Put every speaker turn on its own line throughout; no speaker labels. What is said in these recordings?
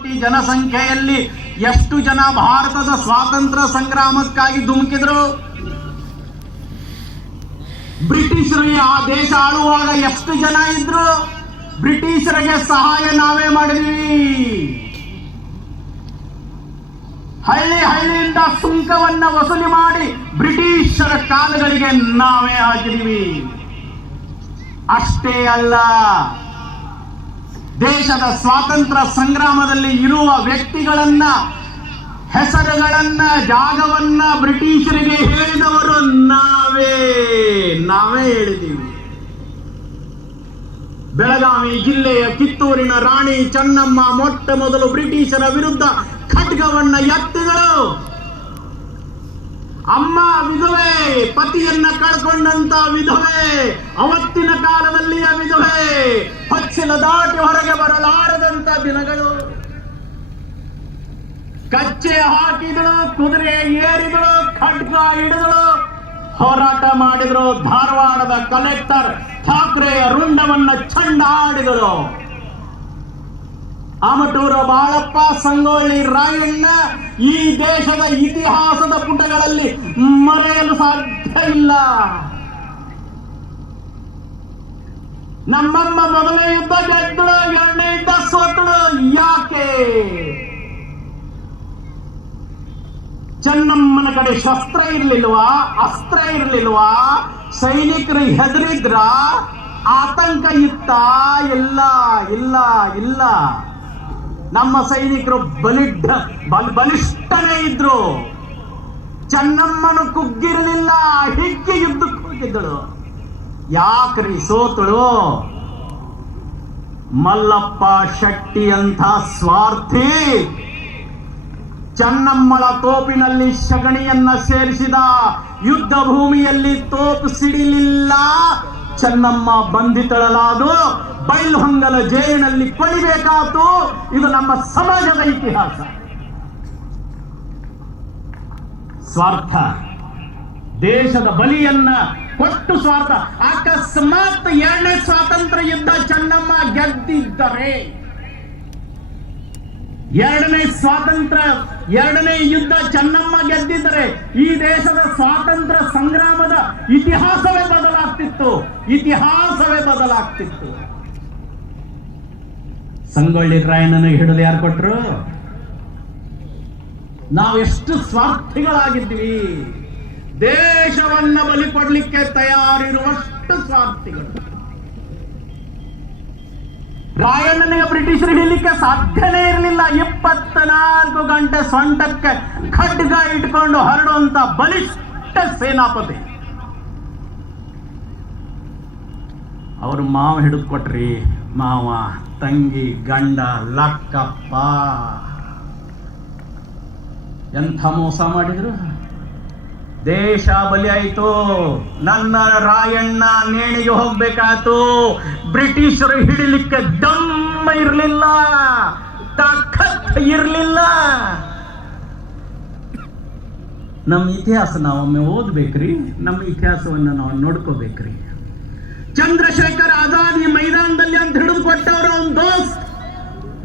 ಕೋಟಿ ಜನಸಂಖ್ಯೆಯಲ್ಲಿ ಎಷ್ಟು ಜನ ಭಾರತದ ಸ್ವಾತಂತ್ರ್ಯ ಸಂಗ್ರಾಮಕ್ಕಾಗಿ ಧುಮುಕಿದ್ರು? ಬ್ರಿಟಿಷರು ಆ ದೇಶ ಆಳುವಾಗ ಎಷ್ಟು ಜನ ಇದ್ರು? ಬ್ರಿಟಿಷರಿಗೆ ಸಹಾಯ ನಾವೇ ಮಾಡಿದ್ವಿ. ಹಳ್ಳಿ ಹಳ್ಳಿಯಿಂದ ಸುಂಕವನ್ನ ವಸೂಲಿ ಮಾಡಿ ಬ್ರಿಟಿಷರ ಕಾಲಗಳಿಗೆ ನಾವೇ ಹಾಕಿದೀವಿ. ಅಷ್ಟೇ ಅಲ್ಲ. ದೇಶದ ಸ್ವಾತಂತ್ರ್ಯ ಸಂಗ್ರಾಮದಲ್ಲಿ ಇರುವ ವ್ಯಕ್ತಿಗಳನ್ನ, ಹೆಸರುಗಳನ್ನ, ಜಾಗವನ್ನ ಬ್ರಿಟಿಷರಿಗೆ ಹೇಳಿದವರು ನಾವೇ. ನಾವೇ ಹೇಳಿದೀವಿ ಬೆಳಗಾವಿ ಜಿಲ್ಲೆಯ ಕಿತ್ತೂರಿನ ರಾಣಿ ಚೆನ್ನಮ್ಮ ಮೊಟ್ಟ ಮೊದಲು ಬ್ರಿಟಿಷರ ವಿರುದ್ಧ ಖಡ್ಗವನ್ನ ಎತ್ತಿದಳು. ಅಮ್ಮ ವಿಧವೆ, ಪತಿಯನ್ನ ಕಳ್ಕೊಂಡಂತ ವಿಧವೆ, ಅವತ್ತಿನ ಕಾಲದಲ್ಲಿಯ ವಿಧವೆ ಹೊಚ್ಚಿನ ದಾಟಿ ಹೊರಗೆ ಬರಲಾರದಂತ ದಿನಗಳು. ಕಚ್ಚೆ ಹಾಕಿದಳು, ಕುದುರೆ ಏರಿದಳು, ಖಡ್ಗ ಹಿಡಿದಳು. ಹೋರಾಟ ಮಾಡಿದ್ರು ಧಾರವಾಡದ ಕಲೆಕ್ಟರ್ ಠಾಕ್ರೆಯ ರುಂಡವನ್ನ ಚಂಡ ಆಡಿದರು ಆಮಟೂರ ಬಾಳಪ್ಪ, ಸಂಗೊಳ್ಳಿ ರಾಯಣ್ಣ ಈ ದೇಶದ ಇತಿಹಾಸದ ಪುಟಗಳಲ್ಲಿ ಮರೆಯಲು ಸಾಧ್ಯ ಇಲ್ಲ ನಮ್ಮಮ್ಮ ಮೊದಲನೇ ಯುದ್ಧ ಗೆದ್ದಳು ಎರಡನೇ ಸೋತಳು. ಯಾಕೆ? ಚೆನ್ನಮ್ಮನ ಕಡೆ ಶಸ್ತ್ರ ಇರ್ಲಿಲ್ವಾ? ಅಸ್ತ್ರ ಇರ್ಲಿಲ್ವಾ? ಸೈನಿಕರು ಹೆದರಿದ್ರ? ಆತಂಕ ಇತ್ತ? ಇಲ್ಲ ಇಲ್ಲ ಇಲ್ಲ. ನಮ್ಮ ಸೈನಿಕರು ಬಲಿಷ್ಠ ಬಲ್ ಬಲಿಷ್ಠನೇ ಇದ್ರು. ಚೆನ್ನಮ್ಮನು ಕುಗ್ಗಿರಲಿಲ್ಲ, ಹಿಗ್ಗಿ ಯುದ್ಧಕ್ಕೆ ಹೋಗಿದ್ದಳು. ಯಾಕ್ರಿ ಸೋತಳು? ಮಲ್ಲಪ್ಪ ಶೆಟ್ಟಿ ಅಂತ ಸ್ವಾರ್ಥಿ ಚೆನ್ನಮ್ಮಳ ತೋಪಿನಲ್ಲಿ ಶಗಣಿಯನ್ನ ಸೇರಿಸಿದ, ಯುದ್ಧ ಭೂಮಿಯಲ್ಲಿ ತೋಪು ಸಿಡಿಲಿಲ್ಲ. ಚೆನ್ನಮ್ಮ ಬಂಧಿತಳಲಾದು. ಬೈಲ್ಹೊಂಗಲ ಜೈಲಿನಲ್ಲಿ ಕೊಳಿಬೇಕಾತು ಇದು ನಮ್ಮ ಸಮಾಜದ ಇತಿಹಾಸ. ಸ್ವಾರ್ಥ. ದೇಶದ ಬಲಿಯನ್ನ ಕೊಟ್ಟು ಸ್ವಾರ್ಥ. ಅಕಸ್ಮಾತ್ ಎರಡನೇ ಸ್ವಾತಂತ್ರ್ಯ ಯುದ್ಧ ಚೆನ್ನಮ್ಮ ಗೆದ್ದಿದ್ದರೆ, ಎರಡನೇ ಸ್ವಾತಂತ್ರ್ಯ, ಎರಡನೇ ಯುದ್ಧ ಚೆನ್ನಮ್ಮ ಗೆದ್ದಿದ್ದರೆ, ಈ ದೇಶದ ಸ್ವಾತಂತ್ರ್ಯ ಸಂಗ್ರಾಮದ ಇತಿಹಾಸವೇ ಬದಲಾಗ್ತಿತ್ತು. ಇತಿಹಾಸವೇ ಬದಲಾಗ್ತಿತ್ತು. ಸಂಗೊಳ್ಳಿ ರಾಯಣ್ಣನ ಹಿಡಿದು ಯಾರು ಕೊಟ್ರು? ಎಷ್ಟು ಸ್ವಾರ್ಥಿಗಳಾಗಿದ್ವಿ ದೇಶವನ್ನ ಬಲಿ ಕೊಡ್ಲಿಕ್ಕೆ ತಯಾರಿರುವಷ್ಟು ಸ್ವಾರ್ಥಿಗಳು. ರಾಯಣ್ಣನಿಗೆ ಬ್ರಿಟಿಷರು ಹಿಡಿಲಿಕ್ಕೆ ಸಾಧ್ಯನೇ ಇರಲಿಲ್ಲ. ಇಪ್ಪತ್ನಾಲ್ಕು ಗಂಟೆ ಸೊಂಟಕ್ಕೆ ಖಡ್ಗ ಇಟ್ಕೊಂಡು ಹರಡುವಂತ ಬಲಿಷ್ಠ ಸೇನಾಪತಿ. ಅವರು ಮಾವ ಹಿಡಿದು ಕೊಟ್ರಿ. ಮಾವ, ತಂಗಿ, ಗಂಡ, ಲಕ್ಕಪ್ಪ. ಎಂಥ ಮೋಸ ಮಾಡಿದ್ರು? ದೇಶ ಬಲಿ ಆಯ್ತು. ನನ್ನ ರಾಯಣ್ಣ ನೇಣಿಗೆ ಹೋಗ್ಬೇಕಾಯ್ತು. ಬ್ರಿಟಿಷರು ಹಿಡಿಲಿಕ್ಕೆ ದಮ್ಮ ಇರಲಿಲ್ಲ. ತಾಕತ್ ಇರಲಿಲ್ಲ. ನಮ್ಮ ಇತಿಹಾಸ ನಾವೊಮ್ಮೆ ಓದ್ಬೇಕ್ರಿ. ನಮ್ಮ ಇತಿಹಾಸವನ್ನ ನಾವು ನೋಡ್ಕೋಬೇಕ್ರಿ. ಚಂದ್ರಶೇಖರ್ ಆಜಾದ್ ಈ ಮೈದಾನದಲ್ಲಿ ಅಂತ ಹಿಡಿದು ಕೊಟ್ಟವರು ಅವನ್ ದೋಸ್ತ್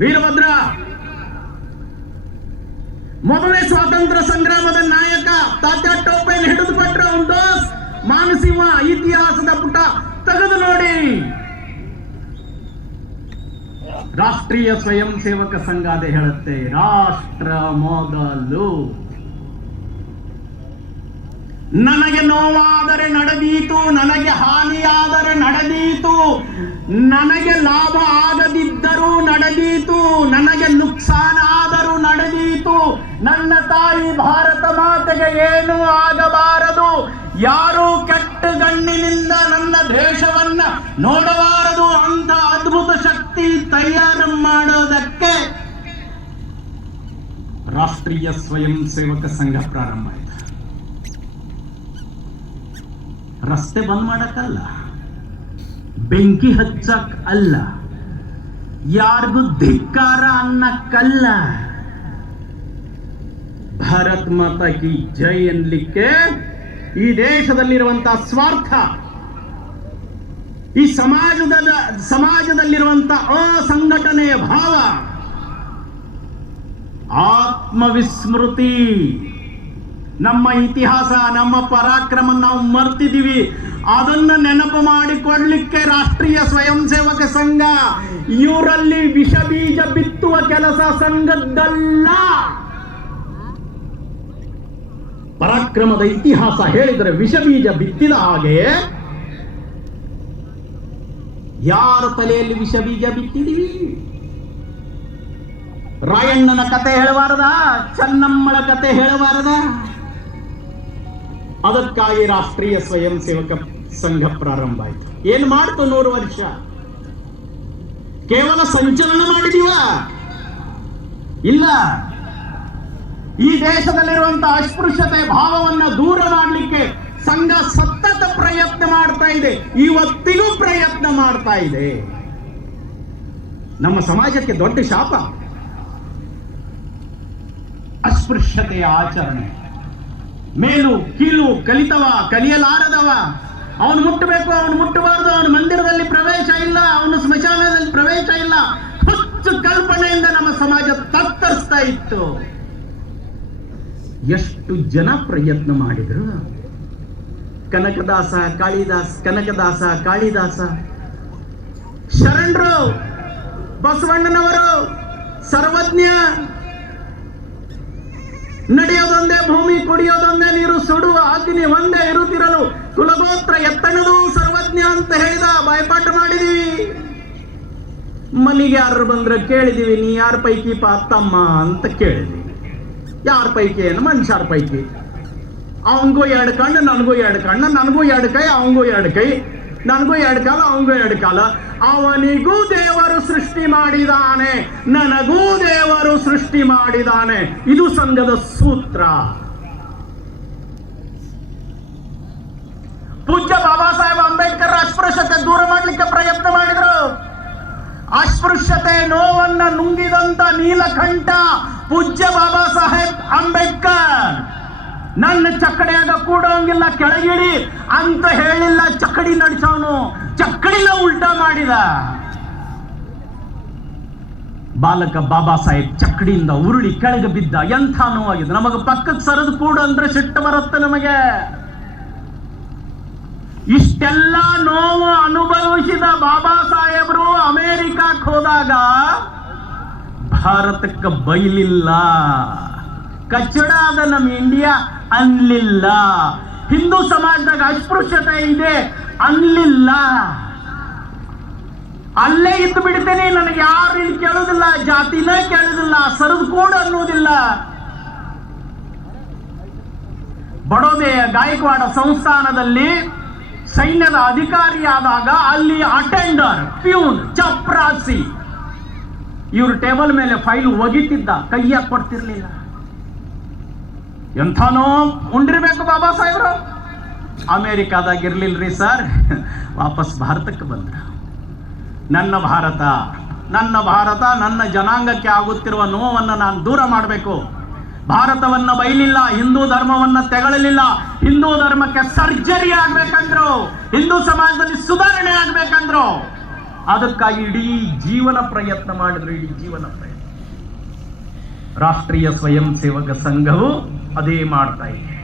ವೀರಭದ್ರ. ಮೊದಲೇ ಸ್ವಾತಂತ್ರ್ಯ ಸಂಗ್ರಾಮದ ನಾಯಕ ಟೋಪೆನ್ ಹಿಡಿದು ಕೊಟ್ಟರು ಅವನ್ ದೋಸ್ತ್. ಮಾನಸಿಂಹ ಇತಿಹಾಸದ ಪುಟ ತೆಗೆದು ನೋಡಿ. ರಾಷ್ಟ್ರೀಯ ಸ್ವಯಂ ಸೇವಕ ಸಂಘ ಅದೇ ಹೇಳುತ್ತೆ, ರಾಷ್ಟ್ರ ಮೊದಲು. ನನಗೆ ನೋವಾದರೆ ನಡೆದೀತು, ನನಗೆ ಹಾನಿಯಾದರೆ ನಡೆದೀತು, ನನಗೆ ಲಾಭ ಆಗದಿದ್ದರೂ ನಡೆದೀತು, ನನಗೆ ನುಕ್ಸಾನ ಆದರೂ ನಡೆದೀತು, ನನ್ನ ತಾಯಿ ಭಾರತ ಮಾತೆಗೆ ಏನೂ ಆಗಬಾರದು, ಯಾರೂ ಕೆಟ್ಟ ಗಣ್ಣಿನಿಂದ ನನ್ನ ದೇಶವನ್ನ ನೋಡಬಾರದು ಅಂತ ಅದ್ಭುತ ಶಕ್ತಿ ತಯಾರು ಮಾಡೋದಕ್ಕೆ ರಾಷ್ಟ್ರೀಯ ಸ್ವಯಂ ಸೇವಕ ಸಂಘ ಪ್ರಾರಂಭ ಆಯಿತು ರಸ್ತೆ ಬಂದ್ ಮಾಡಕ್ಕಲ್ಲ. ಬೆಂಕಿ ಹಚ್ಚಕ್ ಅಲ್ಲ. ಯಾರಿಗೂ ಧಿಕ್ಕಾರ ಅನ್ನಕ್ಕಲ್ಲ. ಭಾರತ್ ಮಾತಾ ಕಿ ಜೈ ಎನ್ಲಿಕ್ಕೆ ಈ ದೇಶದಲ್ಲಿರುವಂತಹ ಸ್ವಾರ್ಥ, ಈ ಸಮಾಜದ ಸಮಾಜದಲ್ಲಿರುವಂತ ಅಸಂಘಟನೆಯ ಭಾವ, ಆತ್ಮವಿಸ್ಮೃತಿ. ನಮ್ಮ ಇತಿಹಾಸ, ನಮ್ಮ ಪರಾಕ್ರಮ ನಾವು ಮರ್ತಿದೀವಿ. ಅದನ್ನ ನೆನಪು ಮಾಡಿಕೊಡ್ಲಿಕ್ಕೆ ರಾಷ್ಟ್ರೀಯ ಸ್ವಯಂ ಸೇವಕ ಸಂಘ ಇವರಲ್ಲಿ ವಿಷ ಬೀಜ ಬಿತ್ತುವ ಕೆಲಸ ಸಂಘದ್ದಲ್ಲ. ಪರಾಕ್ರಮದ ಇತಿಹಾಸ ಹೇಳಿದರೆ ವಿಷ ಬೀಜ ಬಿತ್ತಿದ ಹಾಗೆ ಯಾರ ತಲೆಯಲ್ಲಿ ವಿಷ ಬೀಜ ಬಿತ್ತಿದೀವಿ? ರಾಯಣ್ಣನ ಕತೆ ಹೇಳಬಾರದ? ಚನ್ನಮ್ಮಳ ಕತೆ ಹೇಳಬಾರದ? ಅದಕ್ಕಾಗಿ ರಾಷ್ಟ್ರೀಯ ಸ್ವಯಂ ಸೇವಕ ಸಂಘ ಪ್ರಾರಂಭ ಆಯಿತು. ಏನ್ ಮಾಡ್ತು ನೂರು ವರ್ಷ? ಕೇವಲ ಸಂಚಲನ ಮಾಡಿದೀವ? ಇಲ್ಲ. ಈ ದೇಶದಲ್ಲಿರುವಂತಹ ಅಸ್ಪೃಶ್ಯತೆ ಭಾವವನ್ನ ದೂರ ಮಾಡಲಿಕ್ಕೆ ಸಂಘ ಸತತ ಪ್ರಯತ್ನ ಮಾಡ್ತಾ ಇದೆ. ಇವತ್ತಿಗೂ ಪ್ರಯತ್ನ ಮಾಡ್ತಾ ಇದೆ. ನಮ್ಮ ಸಮಾಜಕ್ಕೆ ದೊಡ್ಡ ಶಾಪ. ಅಸ್ಪೃಶ್ಯತೆಯ ಆಚರಣೆ. ಮೇಲು, ಕೀಲು, ಕಲಿತವ, ಕಲಿಯಲಾರದವ. ಅವನು ಮುಟ್ಟಬೇಕು, ಅವನು ಮುಟ್ಟಬಾರದು, ಅವನ ಮಂದಿರದಲ್ಲಿ ಪ್ರವೇಶ ಇಲ್ಲ, ಅವನು ಸ್ಮಶಾನದಲ್ಲಿ ಪ್ರವೇಶ ಇಲ್ಲ. ಹುಚ್ಚು ಕಲ್ಪನೆಯಿಂದ ನಮ್ಮ ಸಮಾಜ ತತ್ತರಿಸ್ತಾ ಇತ್ತು. ಎಷ್ಟು ಜನ ಪ್ರಯತ್ನ ಮಾಡಿದ್ರು? ಕನಕದಾಸ, ಕಾಳಿದಾಸ್, ಕನಕದಾಸ, ಕಾಳಿದಾಸ. ಶರಣರು, ಬಸವಣ್ಣನವರು, ಸರ್ವಜ್ಞ ನಡೆಯೋದೊಂದೇ ಭೂಮಿ ಕುಡಿಯೋದೊಂದೇ ನೀರು ಸುಡುವ ಅಗ್ನಿ ಒಂದೇ ಇರುತ್ತಿರಲು ಕುಲಗೋತ್ರ ಎತ್ತಣದು ಸರ್ವಜ್ಞ ಅಂತ ಹೇಳಿದ ಬಾಯ್ಪಾಠ ಮಾಡಿದೀವಿ ಮನೆಗೆ ಯಾರು ಬಂದ್ರೆ ಕೇಳಿದೀವಿ, ನೀ ಯಾರ ಪೈಕಿ ಪಾತಮ್ಮ ಅಂತ ಕೇಳಿದ್ವಿ. ಯಾರ ಪೈಕಿ? ಏನು ಮನುಷ್ಯರ ಪೈಕಿ. ಅವನಿಗೂ ಎರಡು ಕಣ್ಣು, ನನಗೂ ಎರಡು ಕಣ್ಣು, ನನಗೂ ಎರಡು ಕೈ ಅವನಿಗೂ ಎರಡು ಕೈ. ನನಗೂ ಎರಡು ಕಾಲ, ಅವನಿಗೂ ಎರಡು ಕಾಲ. ಅವನಿಗೂ ದೇವರು ಸೃಷ್ಟಿ ಮಾಡಿದಾನೆ, ನನಗೂ ದೇವರು ಸೃಷ್ಟಿ ಮಾಡಿದಾನೆ. ಇದು ಸಂಘದ ಸೂತ್ರ. ಪೂಜ್ಯ ಬಾಬಾ ಸಾಹೇಬ್ ಅಂಬೇಡ್ಕರ್ ಅಸ್ಪೃಶ್ಯತೆ ದೂರ ಮಾಡಲಿಕ್ಕೆ ಪ್ರಯತ್ನ ಮಾಡಿದ್ರು. ಅಸ್ಪೃಶ್ಯತೆ ನೋವನ್ನ ನುಂಗಿದಂತ ನೀಲಕಂಠ ಪೂಜ್ಯ ಬಾಬಾ ಸಾಹೇಬ್ ಅಂಬೇಡ್ಕರ್. ನನ್ನ ಚಕ್ಕಡಿಯಾಗ ಕೂಡೋಂಗಿಲ್ಲ ಕೆಳಗಿಡಿ ಅಂತ ಹೇಳಿಲ್ಲ ಚಕ್ಕಡಿ ನಡ್ಸವನು ಚಕ್ಕಡಿನ ಉಲ್ಟಾ ಮಾಡಿದ. ಬಾಲಕ ಬಾಬಾ ಸಾಹೇಬ್ ಚಕ್ಕಡಿಯಿಂದ ಉರುಳಿ ಕೆಳಗೆ ಬಿದ್ದ. ಎಂಥ ನೋವಾಗಿದೆ. ನಮಗೆ ಪಕ್ಕಕ್ಕೆ ಸರದು ಕೂಡು ಅಂದ್ರೆ ಸಿಟ್ಟು ಬರುತ್ತೆ ನಮಗೆ. ಇಷ್ಟೆಲ್ಲ ನೋವು ಅನುಭವಿಸಿದ ಬಾಬಾ ಸಾಹೇಬರು ಅಮೇರಿಕಾಕ್ಕೆ ಹೋದಾಗ ಭಾರತಕ್ಕೆ ಬೈಲಿಲ್ಲ. ಕಚ್ಚಡಾದ ನಮ್ಮ ಇಂಡಿಯಾ ಅನ್ಲಿಲ್ಲ. ಹಿಂದೂ ಸಮಾಜದಾಗ ಅಸ್ಪೃಶ್ಯತೆ ಇದೆ. ಅನ್ಲಿಲ್ಲ. ಅಲ್ಲೇ ಇದ್ದು ಬಿಡ್ತೇನೆ. ನನಗೆ ಯಾರು ಇಲ್ಲಿ ಕೇಳೋದಿಲ್ಲ. ಜಾತಿನೇ ಕೇಳೋದಿಲ್ಲ. ಸರದು ಕೂಡ ಅನ್ನೋದಿಲ್ಲ ಬಡೋದೆಯ ಗಾಯಕವಾಡ ಸಂಸ್ಥಾನದಲ್ಲಿ ಸೈನ್ಯದ ಅಧಿಕಾರಿಯಾದಾಗ ಅಲ್ಲಿ ಅಟೆಂಡರ್ ಪ್ಯೂನ್ ಚಪ್ರಾಸಿ ಇವರು ಟೇಬಲ್ ಮೇಲೆ ಫೈಲ್ ಒಗಿತಿದ್ದ. ಕೈಯಾಗಿ ಕೊಡ್ತಿರ್ಲಿಲ್ಲ. ಎಂಥನೋ ಉಂಡಿರ್ಬೇಕು ಬಾಬಾ ಸಾಹೇಬ್ರು. ಅಮೇರಿಕಾದಾಗ ಇರಲಿಲ್ಲರಿ ಸರ್. ವಾಪಸ್ ಭಾರತಕ್ಕೆ ಬಂದ್ರ. ನನ್ನ ಭಾರತ ನನ್ನ ಭಾರತ, ನನ್ನ ಜನಾಂಗಕ್ಕೆ ಆಗುತ್ತಿರುವ ನೋವನ್ನು ನಾನು ದೂರ ಮಾಡಬೇಕು. ಭಾರತವನ್ನು ಬೈಲಿಲ್ಲ, ಹಿಂದೂ ಧರ್ಮವನ್ನು ತೆಗಳಲಿಲ್ಲ. ಹಿಂದೂ ಧರ್ಮಕ್ಕೆ ಸರ್ಜರಿ ಆಗ್ಬೇಕಂದ್ರು. ಹಿಂದೂ ಸಮಾಜದಲ್ಲಿ ಸುಧಾರಣೆ ಆಗ್ಬೇಕಂದ್ರು. ಅದಕ್ಕಾಗಿ ಇಡೀ ಜೀವನ ಪ್ರಯತ್ನ ಮಾಡಿದ್ರು, ಇಡೀ ಜೀವನ ಪ್ರಯತ್ನ. ರಾಷ್ಟ್ರೀಯ ಸ್ವಯಂ ಸೇವಕ ಸಂಘವು ಅದೇ ಮಾಡ್ತಾ ಇದೆ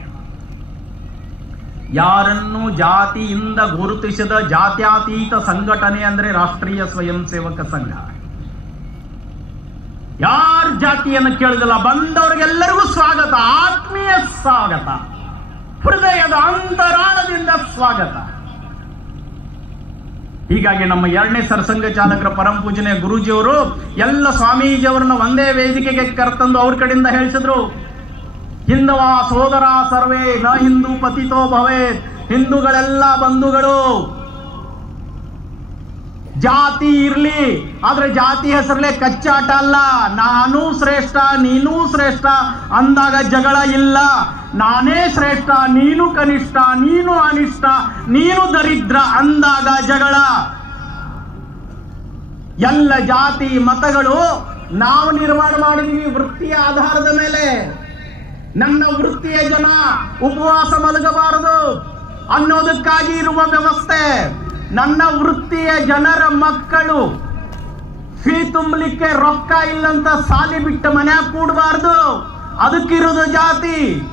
ಯಾರನ್ನು ಜಾತಿಯಿಂದ ಗುರುತಿಸಿದ ಜಾತ್ಯಾತೀತ ಸಂಘಟನೆ ಅಂದ್ರೆ ರಾಷ್ಟ್ರೀಯ ಸ್ವಯಂ ಸೇವಕ ಸಂಘ. ಯಾರ ಜಾತಿಯನ್ನು ಕೇಳಿದಲ್ಲ, ಬಂದವರಿಗೆಲ್ಲರಿಗೂ ಸ್ವಾಗತ, ಆತ್ಮೀಯ ಸ್ವಾಗತ, ಹೃದಯದ ಅಂತರಾಳದಿಂದ ಸ್ವಾಗತ. ಹೀಗಾಗಿ ನಮ್ಮ ಎರಡನೇ ಸರ್ಸಂಘ ಚಾಲಕರ ಪರಂ ಪೂಜನೆ ಗುರೂಜಿಯವರು ಎಲ್ಲ ಸ್ವಾಮೀಜಿಯವರನ್ನ ಒಂದೇ ವೇದಿಕೆಗೆ ಕರೆತಂದು ಅವ್ರ ಕಡೆಯಿಂದ ಹೇಳಿಸಿದ್ರು ಹಿಂದವಾ ಸೋದರ ಸರ್ವೇ ನ ಹಿಂದೂ ಪತಿತೋ ಭವೇ ಹಿಂದೂಗಳೆಲ್ಲ ಬಂಧುಗಳು. ಜಾತಿ ಇರ್ಲಿ, ಆದ್ರೆ ಜಾತಿ ಹೆಸರಲ್ಲೇ ಕಚ್ಚಾಟ ಅಲ್ಲ. ನಾನು ಶ್ರೇಷ್ಠ, ನೀನು ಶ್ರೇಷ್ಠ, ಅಂದಾಗ ಜಗಳ ಇಲ್ಲ. ನಾನೇ ಶ್ರೇಷ್ಠ, ನೀನು ಕನಿಷ್ಠ, ನೀನು ಅನಿಷ್ಠ ನೀನು ದರಿದ್ರ, ಅಂದಾಗ ಜಗಳ. ಎಲ್ಲ ಜಾತಿ ಮತಗಳು ನಾವು ನಿರ್ಮಾಣ ಮಾಡಿದೀವಿ ವೃತ್ತಿಯ ಆಧಾರದ ಮೇಲೆ. ನನ್ನ ವೃತ್ತಿಯ ಜನ ಉಪವಾಸ ಮಲಗಬಾರದು. ಅನ್ನೋದಕ್ಕಾಗಿ ಇರುವ ವ್ಯವಸ್ಥೆ, ನನ್ನ ವೃತ್ತಿಯ ಜನರ ಮಕ್ಕಳು ಫೀ ತುಂಬಲಿಕ್ಕೆ ರೊಕ್ಕ ಇಲ್ಲಂತ ಸಾಲಿ ಬಿಟ್ಟ ಮನ್ಯಾಗ ಕೂಡಬಾರ್ದು. ಅದಕ್ಕಿರೋದು ಜಾತಿ.